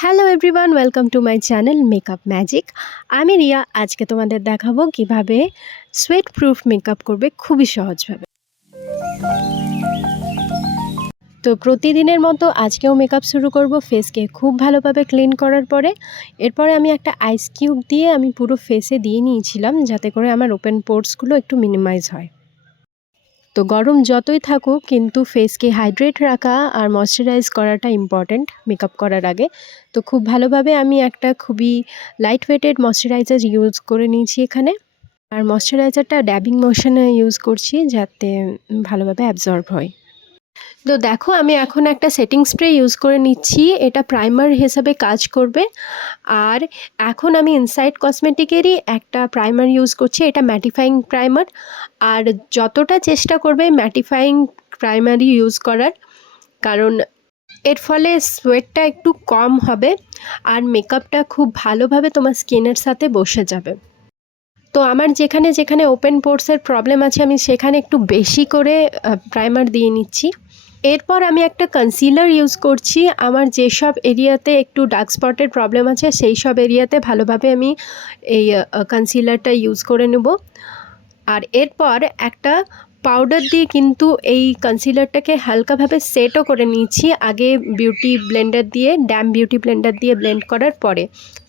Hello everyone, welcome to my channel makeup magic. আমি রিয়া। আজকে তোমাদের দেখাবো কিভাবে সোয়েট প্রুফ মেকআপ করবে খুবই সহজভাবে। তো প্রতিদিনের মতো আজকেও মেকআপ শুরু করব ফেসকে খুব ভালোভাবে ক্লিন করার পরে। এরপরে আমি একটা আইস কিউব দিয়ে আমি পুরো ফেসে দিয়ে নিয়েছিলাম, যাতে করে আমার ওপেন পোর্সগুলো একটু মিনিমাইজ হয়। তো গরম যতই থাকুক, কিন্তু ফেসকে হাইড্রেট রাখা আর ময়শ্চারাইজ করাটা ইম্পর্ট্যান্ট মেকআপ করার আগে। তো খুব ভালোভাবে আমি একটা খুবই লাইট ওয়েটেড ময়শ্চারাইজার ইউজ করে নিয়েছি এখানে। আর ময়শ্চারাইজারটা ড্যাবিং মোশনে ইউজ করছি, যাতে ভালোভাবে অ্যাবজর্ব হয়। তো দেখো, আমি এখন একটা সেটিং স্প্রে ইউজ করে নিচ্ছি। এটা প্রাইমার হিসাবে কাজ করবে। আর এখন আমি ইনসাইড কসমেটিকেরই একটা প্রাইমার ইউজ করছি। এটা ম্যাটিফাইং প্রাইমার। আর যতটা চেষ্টা করবে ম্যাটিফাইং প্রাইমারই ইউজ করার, কারণ এর ফলে সোয়েটটা একটু কম হবে আর মেকআপটা খুব ভালোভাবে তোমার স্কিনের সাথে বসে যাবে। তো আমার যেখানে যেখানে ওপেন পোর্সের প্রবলেম আছে, আমি সেখানে একটু বেশি করে প্রাইমার দিয়ে নিচ্ছি। এরপর আমি একটা কনসিলার ইউজ করছি। আমার যেসব এরিয়াতে একটু ডার্ক স্পটের প্রবলেম আছে, সেই সব এরিয়াতে ভালোভাবে আমি এই কনসিলারটা ইউজ করে নেব। আর এরপর একটা পাউডার দিয়ে কিন্তু এই কনসিলারটাকে হালকাভাবে সেটও করে নিয়েছি আগে, বিউটি ব্লেন্ডার দিয়ে, ড্যাম বিউটি ব্লেন্ডার দিয়ে ব্লেন্ড করার পরে।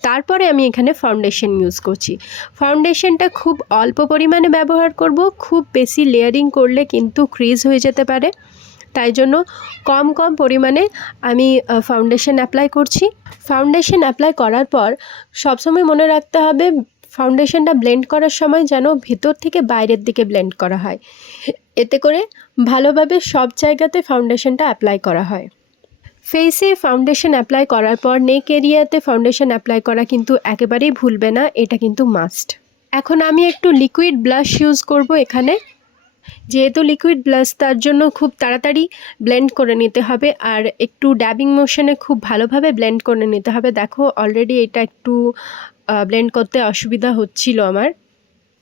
তারপরে আমি এখানে ফাউন্ডেশন ইউজ করছি। ফাউন্ডেশনটা খুব অল্প পরিমাণে ব্যবহার করব, খুব বেশি লেয়ারিং করলে কিন্তু ক্রিজ হয়ে যেতে পারে। তাই জন্য কম কম পরিমাণে আমি ফাউন্ডেশন অ্যাপ্লাই করছি। ফাউন্ডেশন অ্যাপ্লাই করার পর সবসময় মনে রাখতে হবে, ফাউন্ডেশনটা ব্লেন্ড করার সময় যেন ভেতর থেকে বাইরের দিকে ব্লেন্ড করা হয়, এতে করে ভালোভাবে সব জায়গাতে ফাউন্ডেশনটা অ্যাপ্লাই করা হয়। ফেসে ফাউন্ডেশন অ্যাপ্লাই করার পর নেক এরিয়াতে ফাউন্ডেশন অ্যাপ্লাই করা কিন্তু একেবারেই ভুলবে না, এটা কিন্তু মাস্ট। এখন আমি একটু লিকুইড ব্লাশ ইউজ করব এখানে। যেহেতু লিকুইড ব্লাশ, তার জন্য খুব তাড়াতাড়ি ব্লেন্ড করে নিতে হবে আর একটু ড্যাবিং মোশনে খুব ভালোভাবে ব্লেন্ড করে নিতে হবে। দেখো, অলরেডি এটা একটু ব্লেন্ড করতে অসুবিধা হচ্ছিল আমার।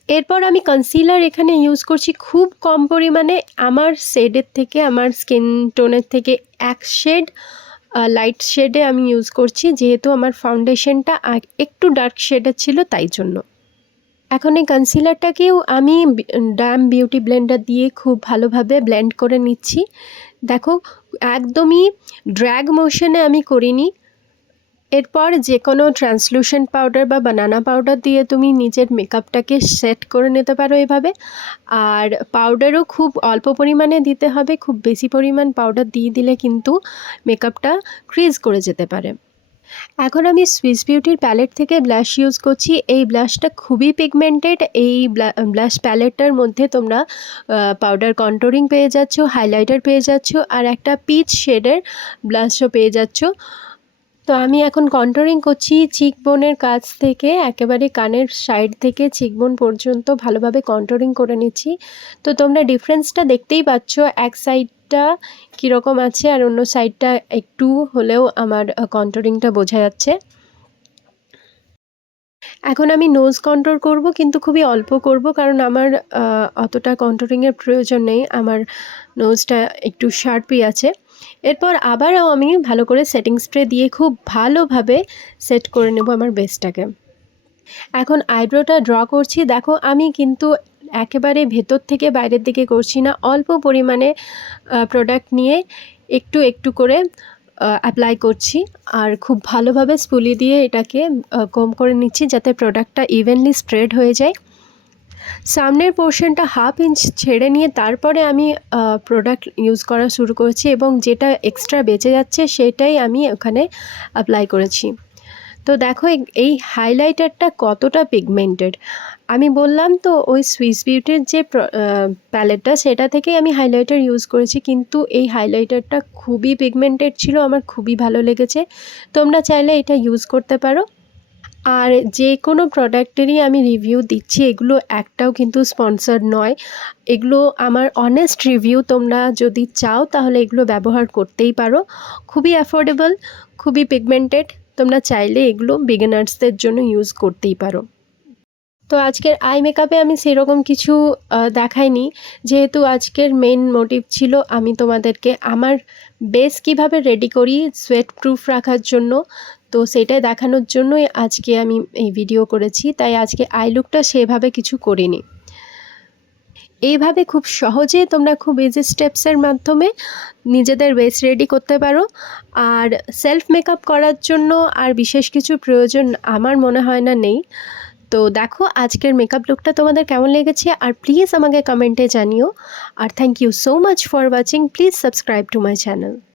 এরপর আমি কনসিলার এখানে ইউজ করছি খুব কম পরিমাণে। আমার শেডের থেকে, আমার স্কিন টোনের থেকে এক শেড লাইট শেডে আমি ইউজ করছি, যেহেতু আমার ফাউন্ডেশনটা একটু ডার্ক শেডের ছিল, তাই জন্য। এখন এই কনসিলারটাকেও আমি ড্যাম বিউটি ব্লেন্ডার দিয়ে খুব ভালোভাবে ব্লেন্ড করে নিচ্ছি। দেখো, একদমই ড্র্যাগ মোশনে আমি করিনি। এরপর যে কোনো ট্রান্সলুসেন্ট পাউডার বা বানানা পাউডার দিয়ে তুমি নিজের মেকআপটাকে সেট করে নিতে পারো এভাবে। আর পাউডারও খুব অল্প পরিমাণে দিতে হবে, খুব বেশি পরিমাণ পাউডার দিয়ে দিলে কিন্তু মেকআপটা ক্রিজ করে যেতে পারে। এখন আমি সুইস বিউটির প্যালেট থেকে ব্লাশ ইউজ করছি। এই ব্লাশটা খুবই পিগমেন্টেড। এই ব্লাশ প্যালেটটার মধ্যে তোমরা পাউডার কন্ট্রোলিং পেয়ে যাচ্ছ, হাইলাইটার পেয়ে যাচ্ছ, আর একটা পিচ শেডের ব্লাশও পেয়ে যাচ্ছ। তো আমি এখন কন্ট্রোলিং করছি চিকবোনের কাছ থেকে একেবারে কানের সাইড থেকে চিকবোন পর্যন্ত ভালোভাবে কন্ট্রোলিং করে নিচ্ছি। তো তোমরা ডিফারেন্সটা দেখতেই পাচ্ছ, এক সাইডটা কীরকম আছে আর অন্য সাইডটা একটু হলেও আমার কন্ট্রোলিংটা বোঝা যাচ্ছে। এখন আমি নোজ কন্ট্রোল করব, কিন্তু খুবই অল্প করব, কারণ আমার অতটা কন্ট্রোলিংয়ের প্রয়োজন নেই। আমার নোজটা একটু শার্পই আছে। এরপর আবারও আমি ভালো করে সেটিং স্প্রে দিয়ে খুব ভালোভাবে সেট করে নেব আমার বেসটাকে। এখন আইব্রোটা ড্র করছি। দেখো, আমি কিন্তু একেবারে ভেতর থেকে বাইরের দিকে করছি না, অল্প পরিমাণে প্রোডাক্ট নিয়ে একটু একটু করে অ্যাপ্লাই করছি আর খুব ভালোভাবে স্পুলি দিয়ে এটাকে কম করে নিচ্ছি, যাতে প্রোডাক্টটা ইভেনলি স্প্রেড হয়ে যায়। সামনের পোর্শনটা হাফ ইঞ্চ ছেড়ে নিয়ে তারপরে আমি প্রোডাক্ট ইউজ করা শুরু করেছি, এবং যেটা এক্সট্রা বেঁচে যাচ্ছে সেটাই আমি ওখানে অ্যাপ্লাই করেছি। তো দেখো, এই হাইলাইটারটা কতটা পিগমেন্টেড। আমি বললাম তো, ওই সুইস বিউটির যে প্যালেটটা, সেটা থেকেই আমি হাইলাইটার ইউজ করেছি, কিন্তু এই হাইলাইটারটা খুবই পিগমেন্টেড ছিল, আমার খুবই ভালো লেগেছে। তোমরা চাইলে এটা ইউজ করতে পারো। আর যে কোনো প্রোডাক্টেরই আমি রিভিউ দিচ্ছি, এগুলো একটাও কিন্তু স্পন্সর্ড নয়। এগুলো আমার অনেস্ট রিভিউ। তোমরা যদি চাও তাহলে এগুলো ব্যবহার করতেই পারো। খুবই অ্যাফোর্ডেবল, খুবই পিগমেন্টেড। তোমরা চাইলে এগুলো বিগিনার্সদের জন্য ইউজ করতেই পারো। তো আজকের আই মেকআপে আমি সেরকম কিছু দেখাইনি, যেহেতু আজকের মেইন মোটিভ ছিল আমি তোমাদেরকে আমার বেস কিভাবে রেডি করি সোয়েট প্রুফ রাখার জন্য। তো সেটাই দেখানোর জন্যই আজকে আমি এই ভিডিও করেছি, তাই আজকে আই লুকটা সেভাবে কিছু করিনি। এইভাবে খুব সহজে তোমরা খুব ইজি স্টেপসের মাধ্যমে নিজেদের বেস রেডি করতে পারো। আর সেলফ মেকআপ করার জন্য আর বিশেষ কিছু প্রয়োজন আমার মনে হয় না নেই। তো দেখো আজকের মেকআপ লুকটা তোমাদের কেমন লেগেছে, আর প্লিজ আমাকে কমেন্টে জানিও। আর thank you so much for watching. Please subscribe to my channel.